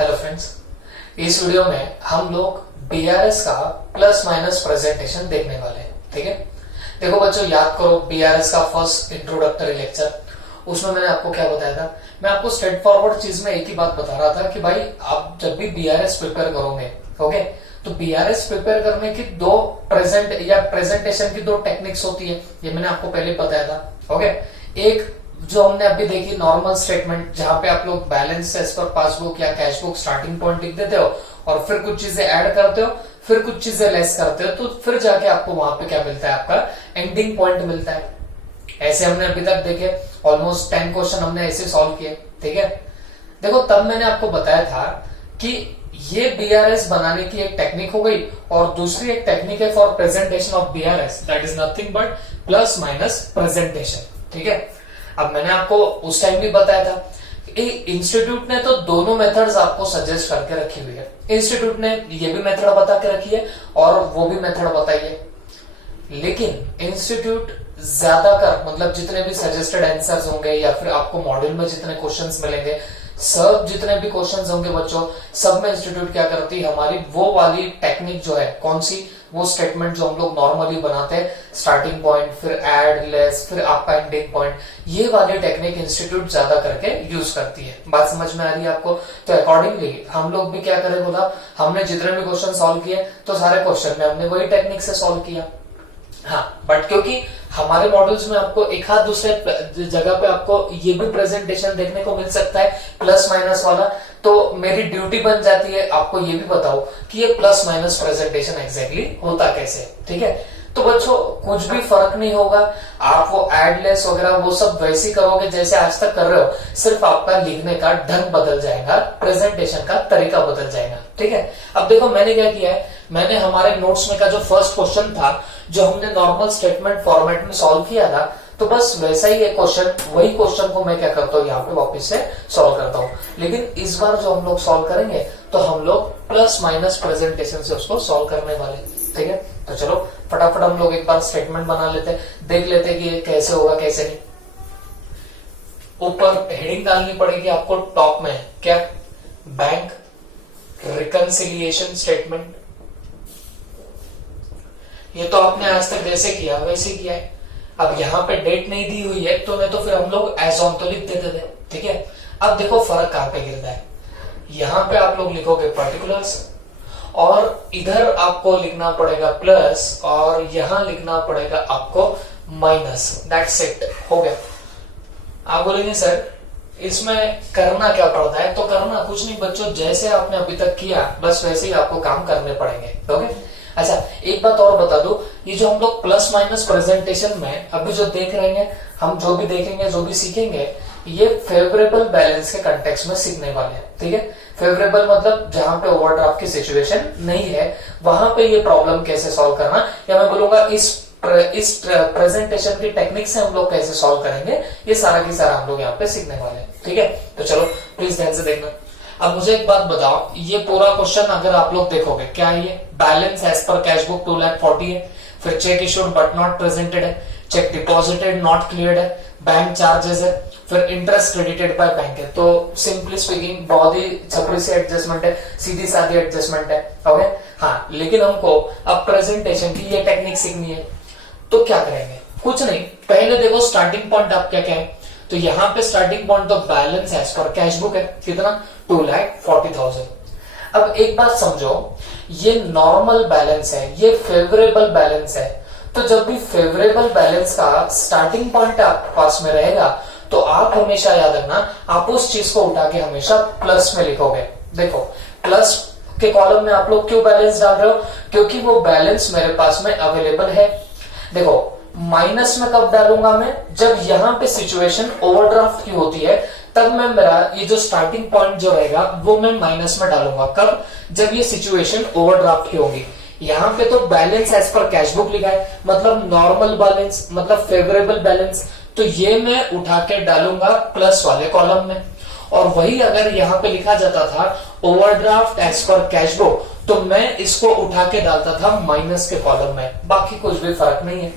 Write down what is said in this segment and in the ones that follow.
Hello friends, इस video में हम लोग बीआरएस का प्लस माइनस प्रेजेंटेशन देखने वाले हैं। ठीक है, देखो बच्चों, याद करो बीआरएस का फर्स्ट इंट्रोडक्टरी लेक्चर, उसमें मैंने आपको क्या बताया था। मैं आपको स्ट्रेट फॉरवर्ड चीज में एक ही बात बता रहा था कि भाई आप जब भी बीआरएस प्रिपेयर करोगे, ओके, तो बीआरएस प्रिपेयर करने की दो प्रेजेंट या प्रेजेंटेशन की दो टेक्निक्स होती है, ये मैंने आपको पहले बताया था। ओके, एक जो हमने अभी देखी नॉर्मल स्टेटमेंट, जहां पे आप लोग बैलेंस एज पर पासबुक या कैश बुक स्टार्टिंग पॉइंट लिख देते हो और फिर कुछ चीजें ऐड करते हो, फिर कुछ चीजें लेस करते हो, तो फिर जाके आपको वहां पे क्या मिलता है, आपका एंडिंग पॉइंट मिलता है। ऐसे हमने अभी तक देखे ऑलमोस्ट 10 क्वेश्चन हमने ऐसे सॉल्व किए। ठीक है, देखो तब मैंने आपको बताया था कि ये बीआरएस बनाने की एक टेक्निक हो गई और दूसरी एक टेक्निक है for presentation of BRS, that is nothing but plus minus presentation. ठीक है, अब मैंने आपको उस टाइम भी बताया था इंस्टीट्यूट ने तो दोनों मेथड्स आपको सजेस्ट करके रखी हुई है। इंस्टीट्यूट ने ये भी मेथड बता के रखी है और वो भी मेथड बताई है, लेकिन इंस्टीट्यूट ज्यादातर मतलब जितने भी सजेस्टेड आंसर्स होंगे या फिर आपको मॉड्यूल में जितने क्वेश्चंस मिलेंगे, सब जितने भी क्वेश्चंस होंगे बच्चों, सब में इंस्टीट्यूट क्या करती है, हमारी वो वाली टेक्निक जो है, कौन सी, वो स्टेटमेंट जो हम लोग नॉर्मली बनाते हैं, स्टार्टिंग पॉइंट, फिर ऐड, लेस, फिर आपका एंडिंग पॉइंट, ये वाली टेक्निक इंस्टीट्यूट ज्यादा करके यूज करती है। बात समझ में आ रही है आपको? तो अकॉर्डिंगली हम लोग भी क्या करें बोला, हमने जितने भी क्वेश्चन सॉल्व किए तो सारे क्वेश्चन में हमने वही टेक्निक से सॉल्व किया। हाँ, बट क्योंकि हमारे मॉडल्स में आपको एक हाथ दूसरे जगह पे आपको ये भी प्रेजेंटेशन देखने को मिल सकता है प्लस माइनस वाला, तो मेरी ड्यूटी बन जाती है आपको ये भी बताओ कि ये प्लस माइनस प्रेजेंटेशन एग्जैक्टली होता कैसे। ठीक है, तो बच्चों कुछ भी फर्क नहीं होगा, आप वो एडलेस वगैरह वो सब वैसे ही करोगे जैसे आज तक कर रहे हो, सिर्फ आपका लिखने का ढंग बदल जाएगा, प्रेजेंटेशन का तरीका बदल जाएगा। ठीक है, अब देखो मैंने क्या किया है, मैंने हमारे नोट्स में का जो फर्स्ट क्वेश्चन था, जो हमने नॉर्मल स्टेटमेंट फॉर्मेट में सॉल्व किया था, तो बस वैसा ही एक क्वेश्चन, वही क्वेश्चन को मैं क्या करता हूँ, यहाँ पे वापस से सॉल्व करता हूँ। लेकिन इस बार जो हम लोग सॉल्व करेंगे तो हम लोग प्लस माइनस प्रेजेंटेशन से उसको सॉल्व करने वाले। ठीक है, तो चलो फटाफट हम लोग एक बार स्टेटमेंट बना लेते हैं, देख लेते हैं कि ये कैसे होगा कैसे नहीं। ऊपर हेडिंग डालनी पड़ेगी आपको टॉप में, क्या, बैंक रिकंसिलिएशन स्टेटमेंट। ये तो आपने आज तक जैसे किया वैसे किया है। अब यहाँ पे डेट नहीं दी हुई है तो नहीं तो फिर हम लोग एज ऑन तो लिख देते थे। ठीक है, अब देखो फर्क कहां पे गिरता है, यहाँ पे आप लोग लिखोगे पर्टिकुलर्स और इधर आपको लिखना पड़ेगा प्लस और यहां लिखना पड़ेगा आपको माइनस। दैट्स इट, हो गया। आप बोलेंगे सर इसमें करना क्या पड़ता है, तो करना कुछ नहीं बच्चों, जैसे आपने अभी तक किया बस वैसे ही आपको काम करने पड़ेंगे। ओके, अच्छा एक बात और बता दो, ये जो हम लोग प्लस माइनस प्रेजेंटेशन में अभी जो देख रहे हैं, हम जो भी देखेंगे जो भी सीखेंगे, ये फेवरेबल बैलेंस के कंटेक्स्ट में सीखने वाले हैं। ठीक है, फेवरेबल मतलब जहां पे ओवरड्राफ्ट की सिचुएशन नहीं है, वहां पे ये प्रॉब्लम कैसे सॉल्व करना, या मैं बोलूंगा इस प्रेजेंटेशन की टेक्निक से हम लोग कैसे सॉल्व करेंगे, ये सारा की सारा हम लोग यहाँ पे सीखने वाले हैं। ठीक है, तो चलो प्लीज ध्यान से देखना। अब मुझे एक बात बताओ, ये पूरा क्वेश्चन अगर आप लोग देखोगे, क्या है ये, balance as per cash book 2,40,000 है, फिर cheque issued but not presented है, चेक डिपॉजिटेड नॉट क्लियर्ड है, बैंक चार्जेस है, फिर इंटरेस्ट क्रेडिटेड बाय बैंक है। तो सिंपली स्पीकिंग बहुत ही छपरी सी एडजस्टमेंट है, सीधी सादी एडजस्टमेंट है। ओके, हाँ, लेकिन हमको अब प्रेजेंटेशन की ये टेक्निक सीखनी है, तो क्या करेंगे, कुछ नहीं, पहले देखो स्टार्टिंग पॉइंट आप क्या है, तो यहाँ पे स्टार्टिंग पॉइंट तो balance as per cash book है, कितना, 2,40,000। अब एक बात समझो, ये नॉर्मल बैलेंस है, ये फेवरेबल बैलेंस है, तो जब भी फेवरेबल बैलेंस का स्टार्टिंग पॉइंट आपके पास में रहेगा तो आप हमेशा याद रखना, आप उस चीज को उठा के हमेशा प्लस में लिखोगे। देखो प्लस के कॉलम में आप लोग क्यों बैलेंस डाल रहे हो, क्योंकि वो बैलेंस मेरे पास में अवेलेबल है। देखो माइनस में कब डालूंगा मैं, जब यहाँ पे सिचुएशन ओवरड्राफ्ट की होती है, तब मैं मेरा ये जो स्टार्टिंग पॉइंट जो रहेगा वो मैं माइनस में डालूंगा। कब, जब ये सिचुएशन ओवरड्राफ्ट की होगी। यहाँ पे तो balance as per cash book लिखा है, मतलब नॉर्मल बैलेंस, मतलब फेवरेबल बैलेंस, तो ये मैं उठा के डालूंगा प्लस वाले कॉलम में। और वही अगर यहाँ पे लिखा जाता था overdraft as per cash book, तो मैं इसको उठा के डालता था माइनस के कॉलम में, बाकी कुछ भी फर्क नहीं है।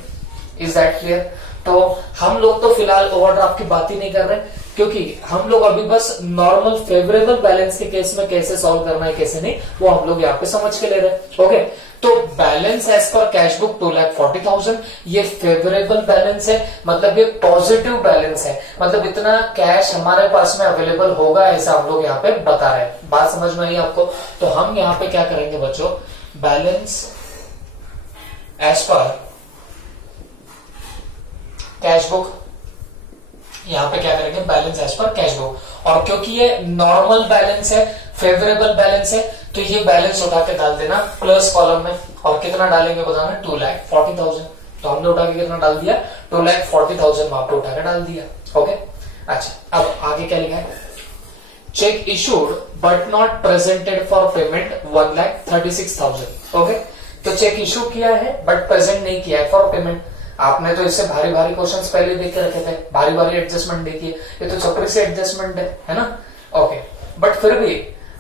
Is that clear? तो हम लोग तो फिलहाल ओवरड्राफ्ट की बात ही नहीं कर रहे, क्योंकि हम लोग अभी बस नॉर्मल फेवरेबल बैलेंस के केस में कैसे सॉल्व करना है कैसे नहीं वो हम लोग यहाँ पे समझ के ले रहे हैं। ओके, तो balance as per cash book 2,40,000 ये फेवरेबल बैलेंस है, मतलब ये पॉजिटिव बैलेंस है, मतलब इतना कैश हमारे पास में अवेलेबल होगा ऐसा हम लोग यहाँ पे बता रहे हैं। बात समझ में आई आपको? तो हम यहाँ पे क्या करेंगे बच्चों, balance as per cash book, यहां पे क्या करेंगे balance as per cash book. और क्योंकि ये नॉर्मल बैलेंस है, फेवरेबल बैलेंस है, तो ये बैलेंस उठा के डाल देना प्लस कॉलम में। और कितना डालेंगे बताना, 2,40,000। तो हमने उठा के कितना डाल दिया, 2,40,000 वहां पे उठा के डाल दिया। ओके, अच्छा अब आगे क्या लिखा है, check issued but not presented for payment 1,36,000। Okay, तो चेक इशू किया है बट प्रेजेंट नहीं किया है फॉर पेमेंट। आपने तो इससे भारी भारी क्वेश्चंस पहले देख के रखे थे, भारी भारी एडजस्टमेंट देखिए, ये तो चपड़ी से एडजस्टमेंट है ना। ओके, बट फिर भी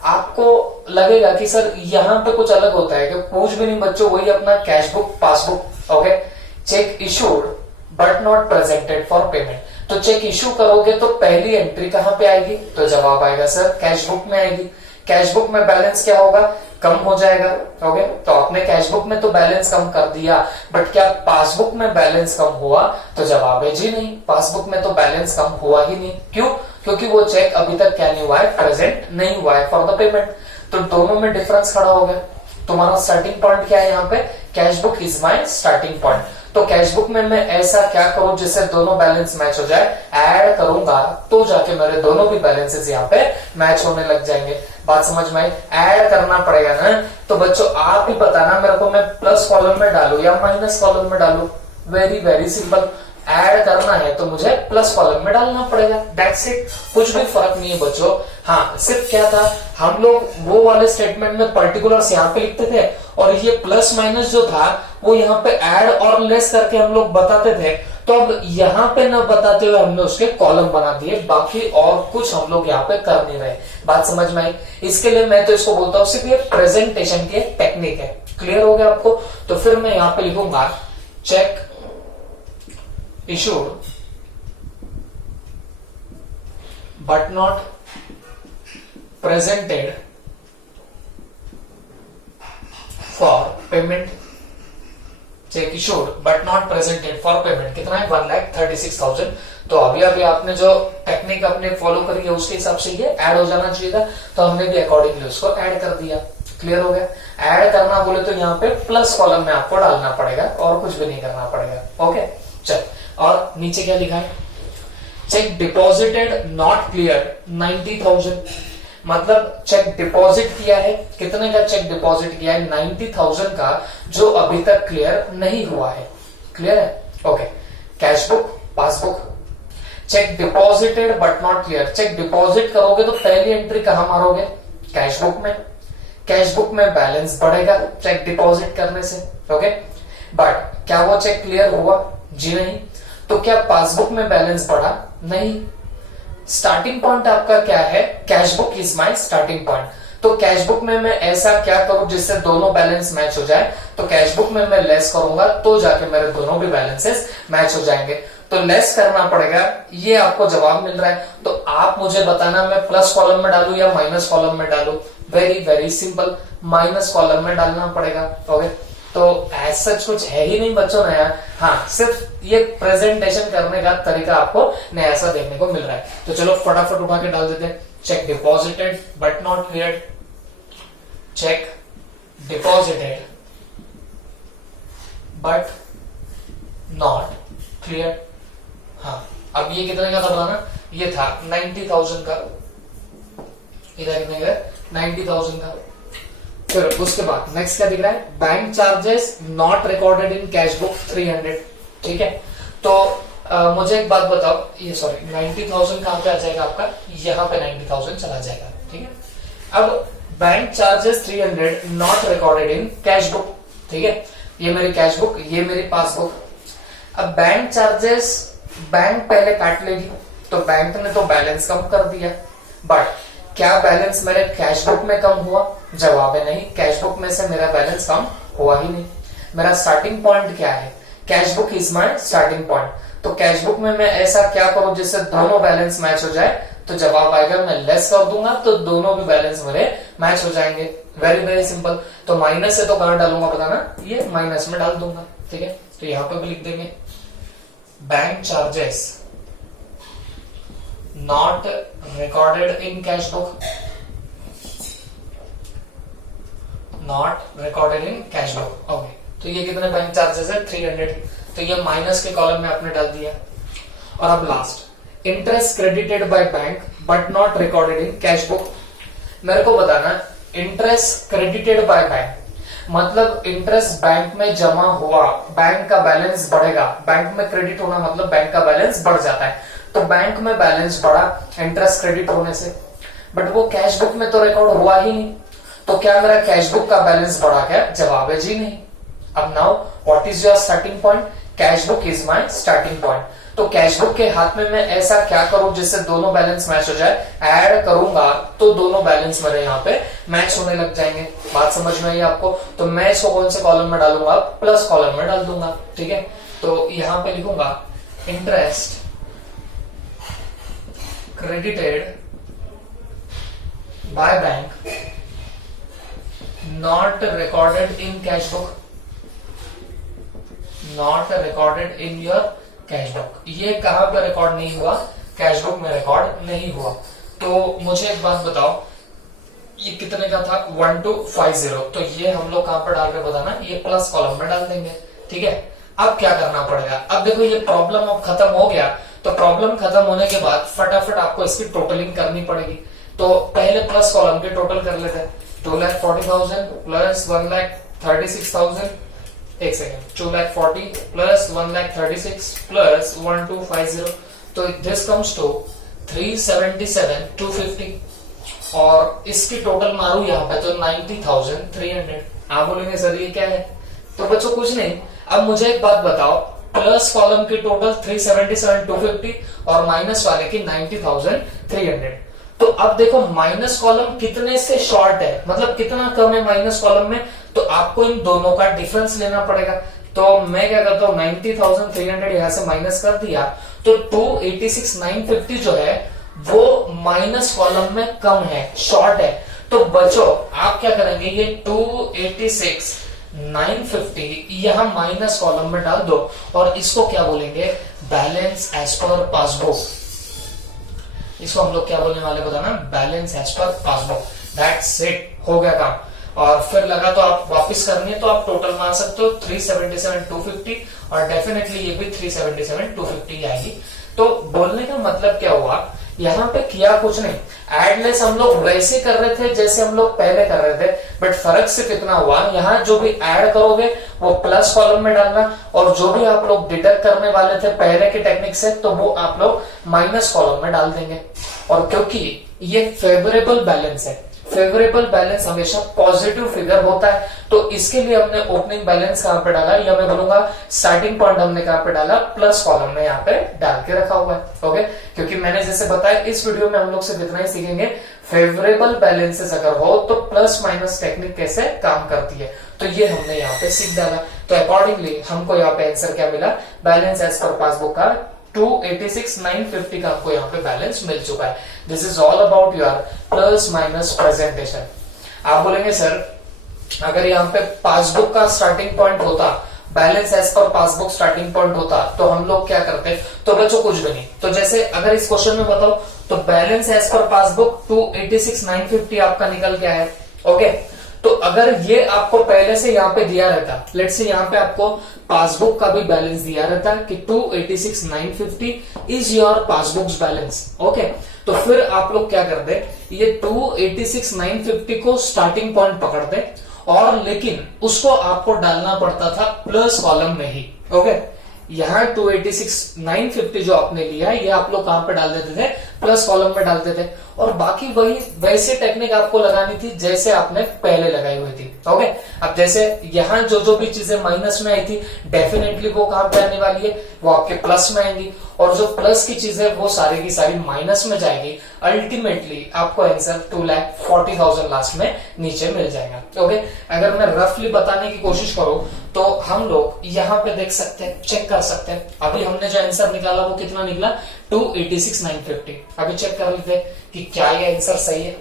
आपको लगेगा कि सर यहाँ पे कुछ अलग होता है, कि कुछ भी नहीं बच्चों, वही अपना cash book passbook. Okay, cheque issued but not presented for payment. तो चेक इशू करोगे तो पहली एंट्री कहां पे आएगी, तो जवाब आएगा सर कैश बुक में आएगी। कैश बुक में बैलेंस क्या होगा, कम हो जाएगा। ओके, तो आपने कैश बुक में तो बैलेंस कम कर दिया, बट क्या पासबुक में बैलेंस कम हुआ, तो जवाब है जी नहीं, पासबुक में तो बैलेंस कम हुआ ही नहीं। क्यों, क्योंकि वो चेक अभी तक क्या नहीं हुआ है, प्रेजेंट नहीं हुआ है फॉर द पेमेंट। तो दोनों में डिफरेंस खड़ा हो गया। तुम्हारा स्टार्टिंग पॉइंट क्या है यहाँ पे, cash book is my starting point. तो कैश बुक में मैं ऐसा क्या करूं जिससे दोनों बैलेंस मैच हो जाए, ऐड करूंगा तो जाके मेरे दोनों भी बैलेंसेस यहाँ पे मैच होने लग जाएंगे। बात समझ में आई? ऐड करना पड़ेगा ना। तो बच्चों आप ही बताना मेरे को, मैं प्लस कॉलम में डालू या माइनस कॉलम में डालू। वेरी वेरी सिंपल, ऐड करना है तो मुझे प्लस कॉलम में डालना पड़ेगा, दैट्स इट। कुछ भी फर्क नहीं है बच्चों। हाँ, सिर्फ क्या था, हम लोग वो वाले स्टेटमेंट में पर्टिकुलर्स यहाँ पे लिखते थे, और ये प्लस माइनस जो था वो यहाँ पे ऐड और लेस करके हम लोग बताते थे। तो अब यहाँ पे न बताते हुए हमने उसके कॉलम बना दिए, बाकी और कुछ हम लोग यहाँ पे कर नहीं रहे। बात समझ में आई? इसके लिए मैं तो इसको बोलता हूँ सिर्फ ये प्रेजेंटेशन की टेक्निक है। क्लियर हो गया आपको? तो फिर मैं यहाँ पे लिखूंगा cheque issued but not presented for payment। Cheque issued but not presented for payment कितना है, 1,36,000। तो अभी अभी आपने जो टेक्निक आपने फॉलो करी है उसके हिसाब से ये ऐड हो जाना चाहिए था, तो हमने भी अकॉर्डिंगली उसको ऐड कर दिया। क्लियर हो गया? ऐड करना बोले तो यहाँ पे प्लस कॉलम में आपको डालना पड़ेगा और कुछ भी नहीं करना पड़ेगा। ओके, चल। और नीचे क्या लिखा है, चेक डिपॉजिटेड नॉट क्लियर 90,000। मतलब चेक डिपॉजिट किया है, कितने का चेक डिपॉजिट किया है, 90,000 का, जो अभी तक क्लियर नहीं हुआ है। क्लियर है? Okay, cash book passbook, cheque deposited but not clear. Cheque deposit करोगे तो पहली एंट्री कहां मारोगे, कैश बुक में। कैश बुक में बैलेंस बढ़ेगा चेक डिपॉजिट करने से। ओके, बट क्या वो चेक क्लियर हुआ, जी नहीं। तो क्या पासबुक में बैलेंस बढ़ा, नहीं। स्टार्टिंग पॉइंट आपका क्या है, cash book is my starting point. तो कैश बुक में मैं ऐसा क्या करूं जिससे दोनों बैलेंस मैच हो जाए, तो कैश बुक में मैं लेस करूंगा तो जाके मेरे दोनों भी बैलेंसेस मैच हो जाएंगे। तो लेस करना पड़ेगा, ये आपको जवाब मिल रहा है। तो आप मुझे बताना मैं प्लस कॉलम में डालू या माइनस कॉलम में डालू। Very very simple, minus column में डालना पड़ेगा। ओके, तो ऐसा कुछ है ही नहीं बच्चों नया। हाँ, सिर्फ ये प्रेजेंटेशन करने का तरीका आपको नया सा देखने को मिल रहा है। तो चलो फटाफट उठा के डाल देते हैं, check deposited but not clear, check deposited but not clear. हाँ, अब ये कितने का था बताना, ये था 90,000 का, इधर कितने का, 90,000 का। फिर उसके बाद नेक्स्ट क्या दिख रहा है, bank charges not recorded in cash book 300। ठीक है, तो मुझे एक बात बताओ, ये सॉरी 90,000 कहां पे आ जाएगा आपका, यहाँ पे 90,000 चला जाएगा। ठीक है, अब bank charges 300 not recorded in cash book. ठीक है, ये मेरी कैश बुक, ये मेरी पासबुक। अब बैंक चार्जेस बैंक पहले काट लेगी, तो बैंक ने तो बैलेंस कम कर दिया, बट क्या बैलेंस मेरे कैश बुक में कम हुआ, जवाब है नहीं। कैश बुक में से मेरा बैलेंस कम हुआ ही नहीं। मेरा स्टार्टिंग पॉइंट क्या है, cash book is my starting point. तो कैश बुक में मैं ऐसा क्या करूं जिससे दोनों बैलेंस मैच हो जाए, तो जवाब आएगा मैं लेस कर दूंगा तो दोनों भी बैलेंस मेरे मैच हो जाएंगे। Very very simple. तो माइनस है तो कहां डालूंगा बताना, ये माइनस में डाल दूंगा। ठीक है, तो यहां पे भी लिख देंगे bank charges not recorded in cash book, not recorded in cash book. Okay, तो ये कितने बैंक चार्जेस है 300, तो ये माइनस के कॉलम में आपने डाल दिया। और अब last, interest credited by bank but not recorded in cash book. मेरे को बताना इंटरेस्ट क्रेडिटेड बाय बैंक मतलब इंटरेस्ट बैंक में जमा हुआ, बैंक का बैलेंस बढ़ेगा। बैंक में क्रेडिट होना मतलब बैंक का बैलेंस बढ़ जाता है, तो बैंक में बैलेंस बढ़ा इंटरेस्ट क्रेडिट होने से, बट वो कैश बुक में तो रिकॉर्ड हुआ ही नहीं। तो क्या मेरा कैश बुक का बैलेंस बढ़ा क्या? जवाब है जी नहीं। अब now what is your starting point? Cash book is my starting point. तो कैश बुक के हाथ में मैं ऐसा क्या करूं जिससे दोनों बैलेंस मैच हो जाए? ऐड करूंगा तो दोनों बैलेंस मेरे यहाँ पे मैच होने लग जाएंगे। बात समझ में आई आपको? तो मैं इसको कौन से कॉलम में डालूंगा? प्लस कॉलम में डाल दूंगा। ठीक है, तो यहां पे लिखूंगा interest credited by bank not recorded in cash book, not recorded in your cash book. ये कहां पे रिकॉर्ड नहीं हुआ? कैश बुक में रिकॉर्ड नहीं हुआ। तो मुझे एक बात बताओ, ये कितने का था? 1250। तो ये हम लोग कहां पर डाल रहे बताना, ये प्लस कॉलम में डाल देंगे। ठीक है, अब क्या करना पड़ेगा? अब देखो ये प्रॉब्लम अब खत्म हो गया, तो प्रॉब्लम खत्म होने के बाद फटाफट आपको इसकी टोटलिंग करनी पड़ेगी। तो पहले प्लस कॉलम के टोटल कर लेते हैं। 2,40,000 प्लस 1,36,000, एक सेकेंड, 2,40,000 प्लस 1,36,000 प्लस 1,250, तो दिस कम्स टू 377,250। और इसकी टोटल मारू यहाँ पे तो 90,300। आप बोलेंगे सर ये क्या है? तो बच्चों कुछ नहीं, अब मुझे एक बात बताओ, प्लस कॉलम की टोटल 377,250 और माइनस वाले की 90,300। तो अब देखो माइनस कॉलम कितने से शॉर्ट है, मतलब कितना कम है माइनस कॉलम में, तो आपको इन दोनों का डिफरेंस लेना पड़ेगा। तो मैं क्या करता हूं, 90,300 यहां से माइनस कर दिया, तो 286,950 जो है वो माइनस कॉलम में कम है, शॉर्ट है। तो बच्चों आप क्या करेंगे, ये 286,950 यहां माइनस कॉलम में डाल दो और इसको क्या बोलेंगे? Balance as per passbook. इसको हम लोग क्या बोलने वाले बताना? Balance as per passbook. That's it, हो गया काम। और फिर लगा तो आप वापस करनी है तो आप टोटल मार सकते हो 377,250 और डेफिनेटली ये भी 377,250 आएगी। तो बोलने का मतलब क्या हुआ, यहाँ पे किया कुछ नहीं, एडलेस हम लोग वैसे कर रहे थे जैसे हम लोग पहले कर रहे थे, बट फर्क से कितना हुआ, यहाँ जो भी ऐड करोगे वो प्लस कॉलम में डालना, और जो भी आप लोग डिडक्ट करने वाले थे पहले के टेक्निक से तो वो आप लोग माइनस कॉलम में डाल देंगे। और क्योंकि ये फेवरेबल बैलेंस है, फेवरेबल बैलेंस हमेशा पॉजिटिव फिगर होता है, तो इसके लिए हमने ओपनिंग बैलेंस कहां पे डाला, या मैं बोलूंगा स्टार्टिंग पॉइंट हमने कहां पे डाला, प्लस कॉलम में यहाँ पे डाल के रखा हुआ है। ओके, क्योंकि मैंने जैसे बताया इस वीडियो में हम लोग सिर्फ इतना ही सीखेंगे, फेवरेबल बैलेंसेस अगर हो तो प्लस माइनस टेक्निक कैसे काम करती है, तो ये हमने यहाँ पे सीख डाला। तो अकॉर्डिंगली हमको यहाँ पे आंसर क्या मिला, बैलेंस एज पर पासबुक का 286,950 का आपको यहाँ पे बैलेंस मिल चुका है। This is all about your plus minus presentation. आप बोलेंगे सर अगर यहाँ पे पासबुक का स्टार्टिंग पॉइंट होता, balance as per passbook starting point होता, तो हम लोग क्या करते? तो बच्चों कुछ भी नहीं। तो जैसे अगर इस क्वेश्चन में बताओ तो बैलेंस एज पर पासबुक 286,950 आपका निकल गया है। ओके, तो अगर ये आपको पहले से यहाँ पे दिया रहता, लेट्स से यहाँ पे आपको पासबुक का भी बैलेंस दिया रहता कि 286,950 is your passbooks balance. Okay, तो फिर आप लोग क्या करते, ये 286,950 को स्टार्टिंग पॉइंट पकड़ते और लेकिन उसको आपको डालना पड़ता था प्लस कॉलम में ही। ओके, यहाँ 286,950 जो आपने लिया है ये आप लोग कहां पे डाल देते थे? प्लस कॉलम में डालते थे, और बाकी वही वैसी टेक्निक आपको लगानी थी जैसे आपने पहले लगाई हुई थी। ओके, अब जैसे यहाँ जो जो भी चीजें माइनस में आई थी डेफिनेटली वो कहां पे आने वाली है, वो आपके प्लस में आएंगी, और जो प्लस की चीजें वो सारी की सारी माइनस में जाएगी। अल्टीमेटली आपको आंसर 2,40,000 लास्ट में नीचे मिल जाएगा। ओके, अगर मैं रफली बताने की कोशिश करूं तो हम लोग यहाँ पे देख सकते हैं, चेक कर सकते हैं, अभी हमने जो आंसर निकाला वो कितना निकला 286,950। अभी चेक कर लेते हैं कि क्या ये आंसर सही है।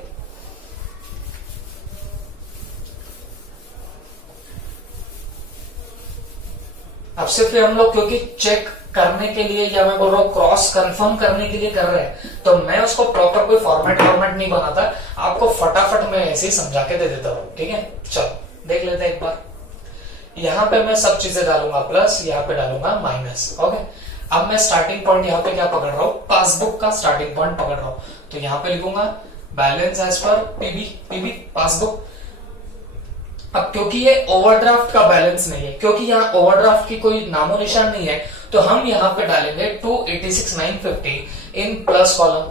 अब सिर्फ हम लोग क्योंकि चेक करने के लिए या मैं बोल रहा हूँ क्रॉस कंफर्म करने के लिए कर रहे हैं, तो मैं उसको प्रॉपर कोई फॉर्मेट नहीं बनाता, आपको फटाफट मैं ऐसे ही समझा के दे देता हूँ। ठीक है, चलो देख लेते हैं एक बार। यहाँ पे मैं सब चीजें डालूंगा प्लस, यहाँ पे डालूंगा माइनस। ओके, अब मैं स्टार्टिंग पॉइंट यहाँ पे क्या पकड़ रहा हूँ, पासबुक का स्टार्टिंग पॉइंट पकड़ रहा हूँ, तो यहाँ पे लिखूंगा balance as per PB passbook. अब क्योंकि ये ओवरड्राफ्ट का बैलेंस नहीं है, क्योंकि यहाँ ओवरड्राफ्ट की कोई नामो निशान नहीं है, तो हम यहाँ पे डालेंगे 286,950 इन प्लस कॉलम।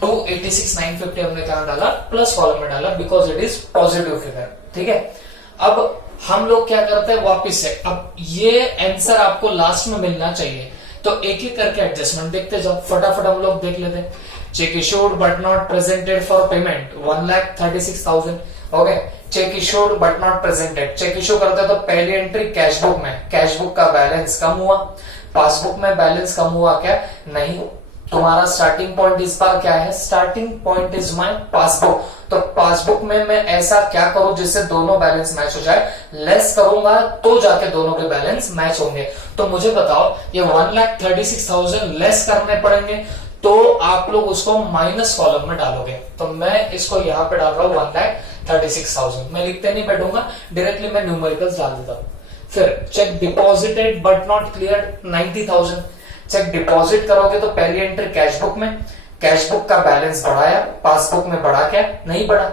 286,950 हमने कहा डाला, प्लस कॉलम में डाला, because it is positive figure. ठीक है, अब हम लोग क्या करते हैं वापिस से, अब ये आंसर आपको लास्ट में मिलना चाहिए, तो एक एक करके एडजस्टमेंट देखते जाओ, फटाफट हम लोग देख लेते हैं। Cheque issued but not presented for payment 1,36,000। Okay, cheque issued but not presented, cheque issue करते तो पहली एंट्री कैश बुक में, कैश बुक का बैलेंस कम हुआ, पासबुक में बैलेंस कम हुआ क्या, नहीं। तुम्हारा स्टार्टिंग पॉइंट इस बार क्या है, starting point is my passbook, तो पासबुक में मैं ऐसा क्या करूं जिससे दोनों बैलेंस मैच हो जाए, लेस करूंगा तो जाके दोनों के बैलेंस मैच होंगे। तो मुझे बताओ ये 1,36,000 लेस करने पड़ेंगे, तो आप लोग उसको माइनस कॉलम में डालोगे, तो मैं इसको यहाँ पे डाल रहा हूँ 1,36,000। मैं लिखते नहीं बैठूंगा, डायरेक्टली मैं न्यूमेरिकल्स डाल देता हूँ। फिर cheque deposited but not clear 90,000। Cheque deposit करोगे तो पहली एंट्री कैश बुक में, कैश बुक का बैलेंस बढ़ाया, पासबुक में बढ़ा क्या, नहीं बढ़ा।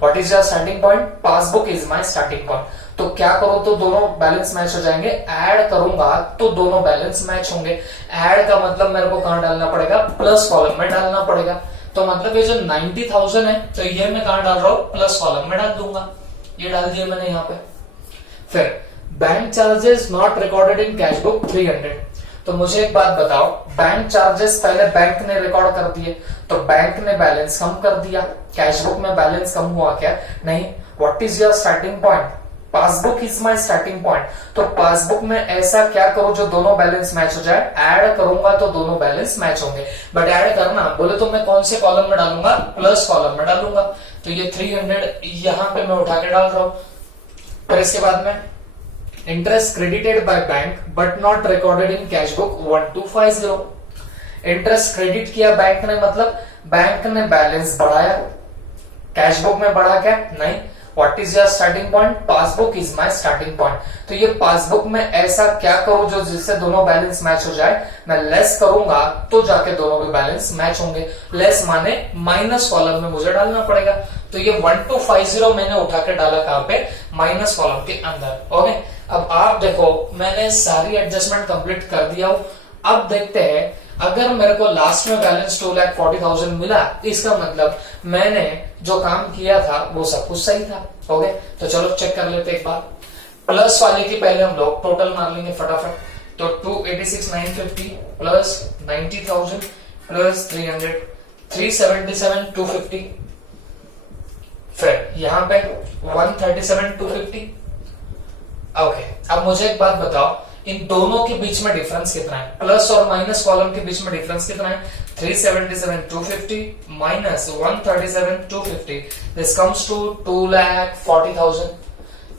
What is your starting point, passbook is my starting point, तो क्या करो तो दोनों बैलेंस मैच हो जाएंगे, ऐड करूंगा तो दोनों बैलेंस मैच होंगे। ऐड का मतलब मेरे को कहां डालना पड़ेगा, प्लस कॉलम में डालना पड़ेगा, तो मतलब ये जो 90,000 है तो ये मैं कहां डाल रहा हूं, प्लस कॉलम में डाल दूंगा, ये डाल दिया मैंने यहाँ पे। फिर bank charges not recorded in cash book 300, तो मुझे एक बात बताओ, बैंक चार्जेस पहले बैंक ने रिकॉर्ड कर दिए, तो बैंक ने बैलेंस कम कर दिया, कैश बुक में बैलेंस कम हुआ क्या, नहीं। What is your starting point, passbook is my starting point, तो पासबुक में ऐसा क्या करो जो दोनों बैलेंस मैच हो जाए, ऐड करूंगा तो दोनों बैलेंस मैच होंगे। बट ऐड करना बोले तो मैं कौन से कॉलम में डालूंगा, प्लस कॉलम में डालूंगा, तो ये 300 यहाँ पे मैं उठा के डाल रहा हूं। फिर इसके बाद में interest credited by bank but not recorded in cash book 1,250। Interest credit किया बैंक ने, मतलब बैंक ने बैलेंस बढ़ाया, कैश बुक में बढ़ा क्या, नहीं। What is your starting point, passbook is my starting point, तो ये पासबुक में ऐसा क्या करूं जो जिससे दोनों बैलेंस मैच हो जाए, मैं लेस करूंगा तो जाके दोनों के बैलेंस मैच होंगे। लेस माने माइनस कॉलम में मुझे डालना पड़ेगा, तो ये 1,250 मैंने उठा के डाला कहां पे, माइनस कॉलम के अंदर। ओके, अब आप देखो मैंने सारी एडजस्टमेंट कंप्लीट कर दिया हूं। अब देखते हैं अगर मेरे को लास्ट में बैलेंस 2,40,000 मिला, इसका मतलब मैंने जो काम किया था वो सब कुछ सही था। ओके, तो चलो चेक कर लेते एक बार। प्लस वाले की पहले हम लोग टोटल मार लेंगे फटाफट, तो 286,950 प्लस 90,000 प्लस 300 377,250, फिर यहाँ पे 137,250। ओके, अब मुझे एक बात बताओ, इन दोनों के बीच में डिफरेंस कितना है, प्लस और माइनस कॉलम के बीच में डिफरेंस कितना है, 377,250 माइनस 137,250, दिस कम्स टू 2,40,000।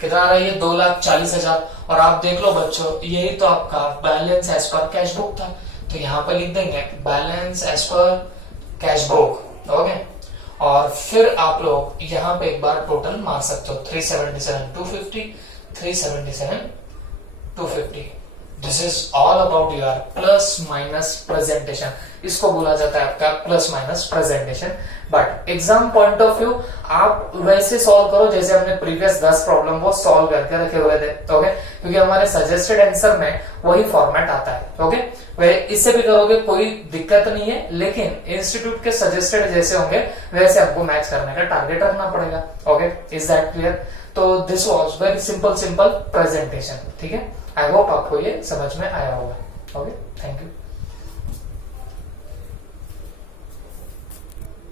कितना आ रहा है ये, 2,40,000। और आप देख लो बच्चों, यही तो आपका balance as per cash book था, तो यहाँ पे लिख देंगे balance as per cash book. Okay, और फिर आप लोग यहाँ पे एक बार टोटल मार सकते हो, 377,250 377,250। This is all about your plus minus presentation. इसको बोला जाता है आपका plus minus presentation. But exam point of view आप वैसे सॉल्व करो जैसे हमने प्रीवियस 10 प्रॉब्लम वो सॉल्व करके रखे हुए थे, ओके, क्योंकि हमारे सजेस्टेड आंसर में वही फॉर्मेट आता है, ओके। वे इससे भी करोगे कोई दिक्कत नहीं है, लेकिन इंस्टीट्यूट के सजेस्टेड जैसे होंगे वैसे आपको मैच करने का टारगेट रखना पड़ेगा, ओके। Is that clear? तो this was very simple presentation, ठीक है। आई होप आपको ये समझ में आया होगा, ओके। Thank you.